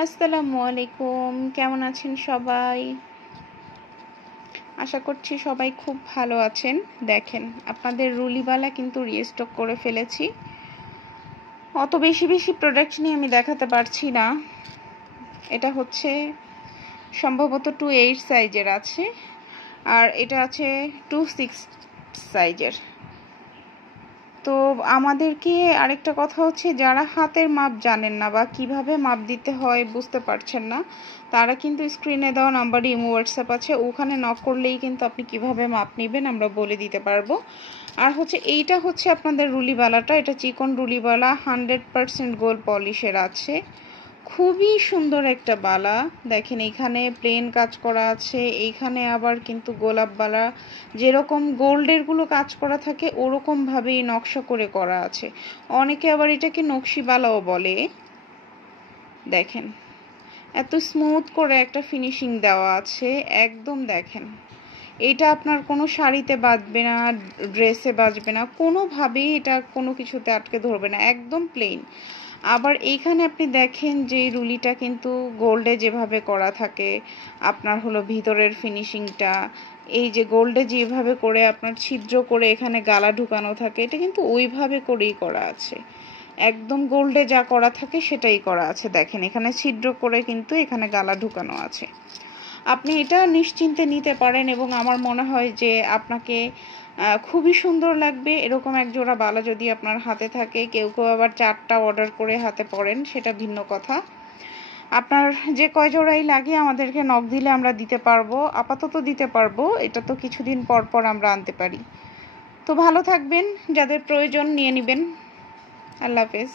আসসালামু আলাইকুম, কেমন আছেন সবাই? আশা করছি সবাই খুব ভালো আছেন। দেখেন, আপনাদের রুলিবালা কিন্তু রিস্টক করে ফেলেছি। অত বেশি প্রোডাক্ট নিয়ে আমি দেখাতে পারছি না। এটা হচ্ছে সম্ভবত 2/8 সাইজের আছে, আর এটা আছে 2/6 সাইজের। তো আমাদেরকে আরেকটা কথা হচ্ছে, যারা হাতের মাপ জানেন না বা কিভাবে মাপ দিতে হয় বুঝতে পারছেন না, তারা কিন্তু স্ক্রিনে দেওয়া নাম্বারে ইমো হোয়াটসঅ্যাপ আছে, ওখানে নক করলেই কিন্তু আপনি কিভাবে মাপ নেবেন আমরা বলে দিতে পারবো। আর হচ্ছে এইটা হচ্ছে আপনাদের রুলিবালাটা, এটা চিকন রুলিবালা, 100% গোল্ড পলিশের আছে। খুবই সুন্দর একটা বালা। দেখেন এখানে প্লেন কাজ করা আছে, এইখানে আবার কিন্তু গোলাপ বালা যেরকম গোল্ডের গুলো কাজ করা থাকে ওরকম ভাবেই নকশা করে করা আছে। অনেকে আবার এটাকে নকশি বালাও বলে। দেখেন এত স্মুথ করে একটা ফিনিশিং দেওয়া আছে, একদম দেখেন এটা আপনার কোনো শাড়িতে বাঁধবে না, ড্রেসে বাঁধবে না, কোনোভাবেই এটা কোনো কিছুতে আটকে ধরবে না, একদম প্লেন। আবার এইখানে আপনি দেখেন যে রুলিটা কিন্তু গোল্ডে যেভাবে করা থাকে, আপনার হলো ভিতরের ফিনিশিংটা এই যে গোল্ডে যেভাবে করে আপনার ছিদ্র করে এখানে গালা ঢুকানো থাকে, এটা কিন্তু ওইভাবে করেই করা আছে। একদম গোল্ডে যা করা থাকে সেটাই করা আছে। দেখেন এখানে ছিদ্র করে কিন্তু এখানে গালা ঢুকানো আছে। আপনি এটা নিশ্চিন্তে নিতে পারেন এবং আমার মনে হয় যে আপনাকে খুবই সুন্দর লাগবে। এরকম এক জোড়া বালা যদি আপনার হাতে থাকে, কেউ আবার 4টা অর্ডার করে হাতে পরেন, সেটা ভিন্ন কথা। আপনার যে কয় জোড়াই লাগে আমাদেরকে নক দিলে আমরা দিতে পারবো, আপাতত দিতে পারবো, এটা তো কিছুদিন পর আমরা আনতে পারি। তো ভালো থাকবেন, যাদের প্রয়োজন নিয়ে নেবেন। আল্লাহ হাফেজ।